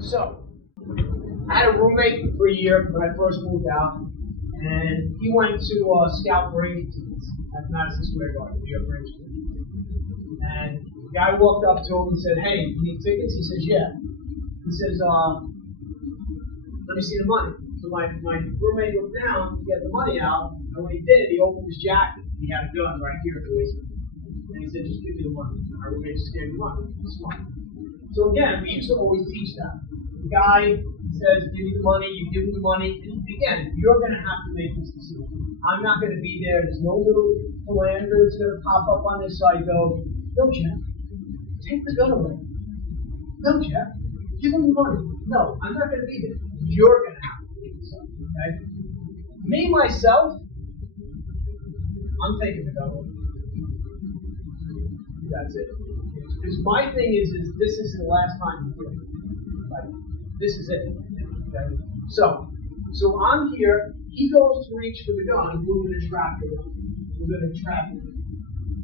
So, I had a roommate for a year when I first moved out, and he went to scout Ranger teams at Madison Square Garden, New York Rangers. And the guy walked up to him and said, "Hey, you need tickets?" He says, "Yeah." He says, "Let me see the money." So my roommate looked down to get the money out, and when he did, he opened his jacket. He had a gun right here at the waistband. And he said, "Just give me the money." My roommate just gave me the money. Smart. So again, we used to always teach that. The guy says, "Give me the money," you give him the money. And again, you're going to have to make this decision. I'm not going to be there. There's no little Calandra that's going to pop up on this side. Go, "No, Jeff, take the gun away." "No, Jeff, give him the money." No, I'm not going to be there. You're going to have to make this up. Okay? Me, myself, I'm taking the gun away. That's it. Because my thing is this is the last time you do it. Like, this is it. Okay? So I'm here. He goes to reach for the gun. We're going to trap the gun. We're going to trap it.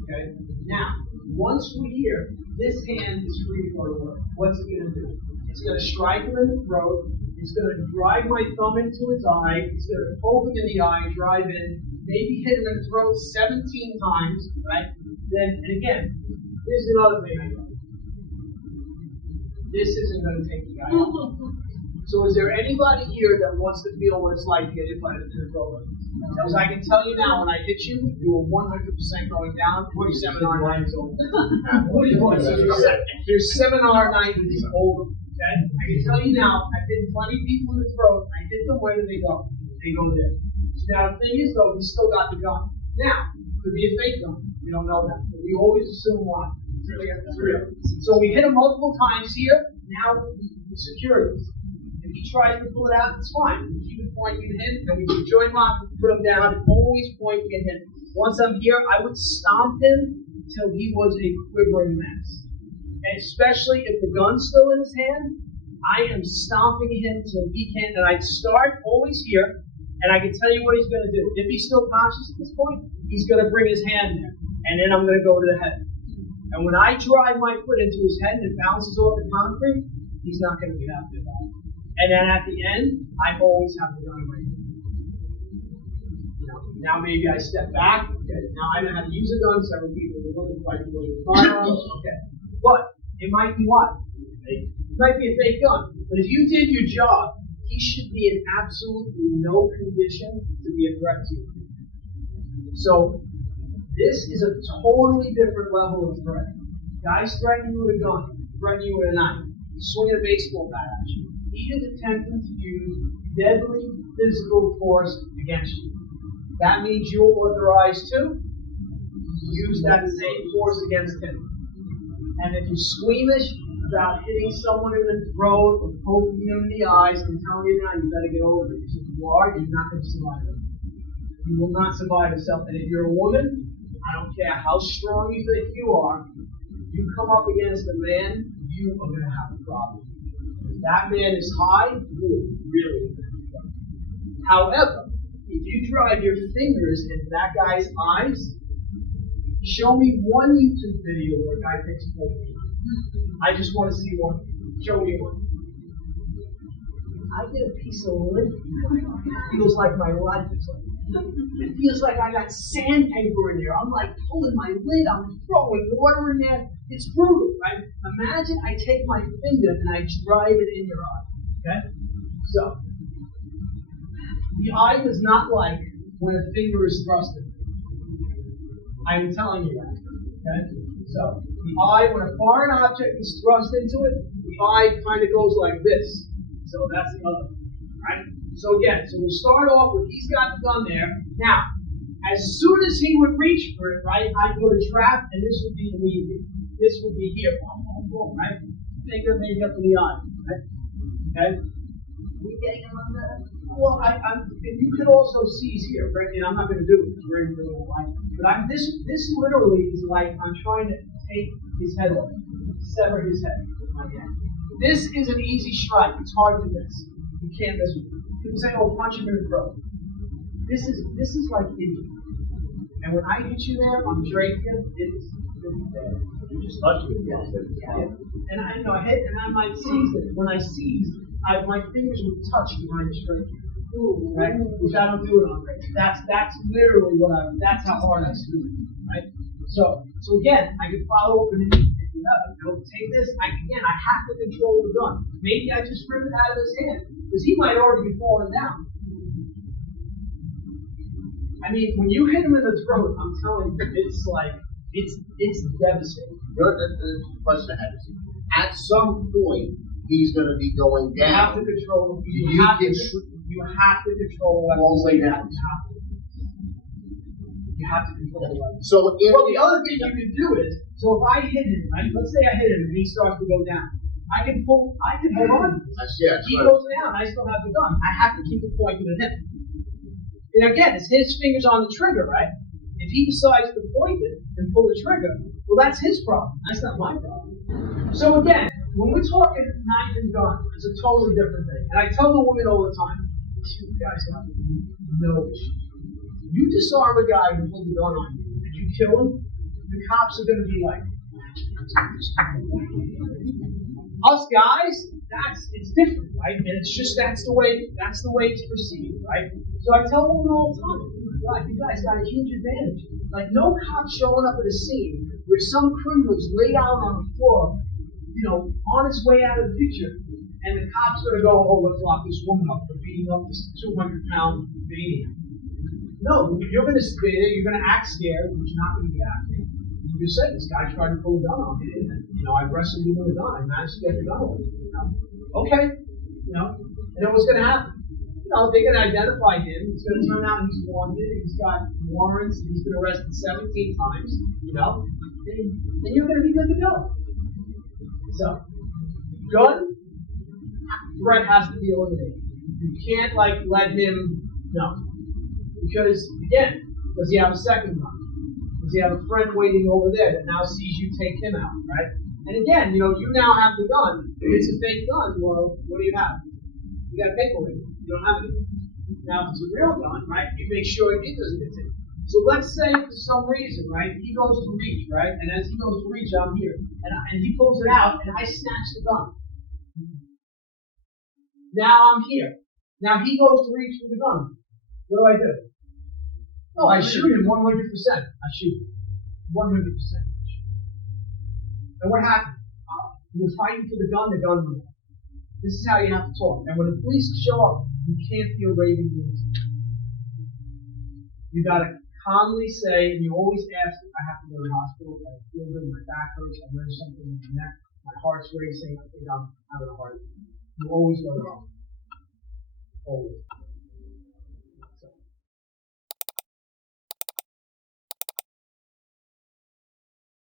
Okay? Now, once we're here, this hand is free to go to work. What's it going to do? It's going to strike him in the throat. It's going to drive my thumb into his eye. It's going to poke him in the eye, drive in, maybe hit him in the throat 17 times, right? Then, and again, here's another thing I know. This isn't going to take the guy out. So is there anybody here that wants to feel what it's like to get hit by the throat? Because I can tell you now, when I hit you, you were 100% going down. Your seminar night is over. Your seminar night is over. Okay? I can tell you now, I've hit plenty of people in the throat. I hit them, where do they go? They go there. So now the thing is, though, he still got the gun. Now, it could be a fake gun. We don't know that. But we always assume one. It's real. So we hit him multiple times here. Now we secure this. If he tries to pull it out, it's fine. We keep it pointing at him, and we do joint lock, put him down, always pointing at him. Once I'm here, I would stomp him until he was a quivering mass. And especially if the gun's still in his hand, I am stomping him till he can't. And I'd start always here, and I can tell you what he's going to do. If he's still conscious at this point, he's going to bring his hand there, and then I'm going to go to the head. And when I drive my foot into his head and it bounces off the concrete, he's not going to be happy about it. And then at the end, I always have the gun in my hand. Now maybe I step back. Okay, now I know how to use a gun. Several people in the room like to go with firearms. Okay, but it might be what? It might be a fake gun. But if you did your job, he should be in absolutely no condition to be a threat to you. So this is a totally different level of threat. Guys threaten you with a gun, threaten you with a knife, swing a baseball bat at you. He is attempting to use deadly physical force against you. That means you're authorized to use that same force against him. And if you're squeamish about hitting someone in the throat or poking him in the eyes, I'm telling you now, you better get over it. Because if you are, you're not going to survive it. You will not survive yourself. And if you're a woman, I don't care how strong you think you are, you come up against a man, you are going to have a problem. If that man is high, you're really going to have a problem. However, if you drive your fingers into that guy's eyes, show me one YouTube video where a guy takes a photo. I just want to see one. Show me one. I get a piece of lip. It feels like my life is like. It feels like I got sandpaper in there. I'm like pulling my lid. I'm throwing water in there. It's brutal, right? Imagine I take my finger and I drive it in your eye. Okay? So, the eye does not like when a finger is thrusted. I'm telling you that. Okay? So, the eye, when a foreign object is thrust into it, the eye kind of goes like this. So that's the other one. Right? So again, so we'll start off with he's got the gun there. Now, as soon as he would reach for it, right, I'd go to trap, and this would be immediate. This would be here. Boom, boom, boom, right? Finger maybe up in the eye. Right? Okay? We getting him on that? Well, you could also seize here, right? And I'm not going to do it because we're in the middle of life. But this literally is like I'm trying to take his head off, sever his head. Okay. This is an easy strike. It's hard to miss. You can't miss it. People say, "Oh, punch him in the throat." This is like idiot. And when I hit you there on the trachea, it's bad. You just touched it. Yeah. And I hit, and I might seize it. When I seized, my fingers would touch behind the trachea. Right? Which I don't do it on right. That's literally that's how hard I squeeze it, right? So again, I can follow up and take this. I have to control the gun. Maybe I just rip it out of his hand because he might already be falling down. I mean, when you hit him in the throat, I'm telling you, it's like it's devastating. The question I have is, at some point, he's going to be going down. You have to control him. You have to control him all the way down. You have to control the weapon. So the other thing you can do is, so if I hit him, right? Let's say I hit him and he starts to go down. I can hold on. He goes down, I still have the gun. I have to keep it pointed at him. And again, it's his fingers on the trigger, right? If he decides to point it and pull the trigger, well, that's his problem. That's not my problem. So again, when we're talking knife and gun, it's a totally different thing. And I tell the women all the time, you guys have no issue. You disarm a guy who pulled the gun on you, and you kill him, the cops are going to be like, us guys, it's different, right? And it's just that's the way it's perceived, right? So I tell women all the time, God, you guys got a huge advantage. Like no cop showing up at a scene where some criminal's laid out on the floor, on his way out of the picture, and the cop's going to go, oh, let's lock this woman up for beating up this 200-pound maniac. No, you're going to stay there. You're going to act scared, but you're not going to be acting. You just said this guy tried to pull a gun on me, and I wrestled him with a gun. I managed to get the gun away. Okay, and then what's going to happen? They're going to identify him. It's going to turn out he's wanted. He's got warrants. He's been arrested 17 times. And you're going to be good to go. So, gun threat has to be eliminated. You can't let him because again, does he have a second gun? Does he have a friend waiting over there that now sees you take him out, right? And again, you now have the gun. If it's a fake gun, well, what do you have? You got a paperweight. You don't have it. Now, if it's a real gun, right, you make sure it doesn't get taken. So let's say for some reason, right, he goes to reach, right, and as he goes to reach, I'm here, and he pulls it out, and I snatch the gun. Now I'm here. Now he goes to reach for the gun. What do? Oh, I shoot him 100%. I shoot him 100%. And what happened? You're fighting for the gun will. This is how you have to talk. And when the police show up, you can't feel raving news. You gotta calmly say, and you always ask, I have to go to the hospital, I feel good, my back hurts, I learned something in my neck, my heart's racing, I think I'm having a heart attack. You always go to the hospital. Always.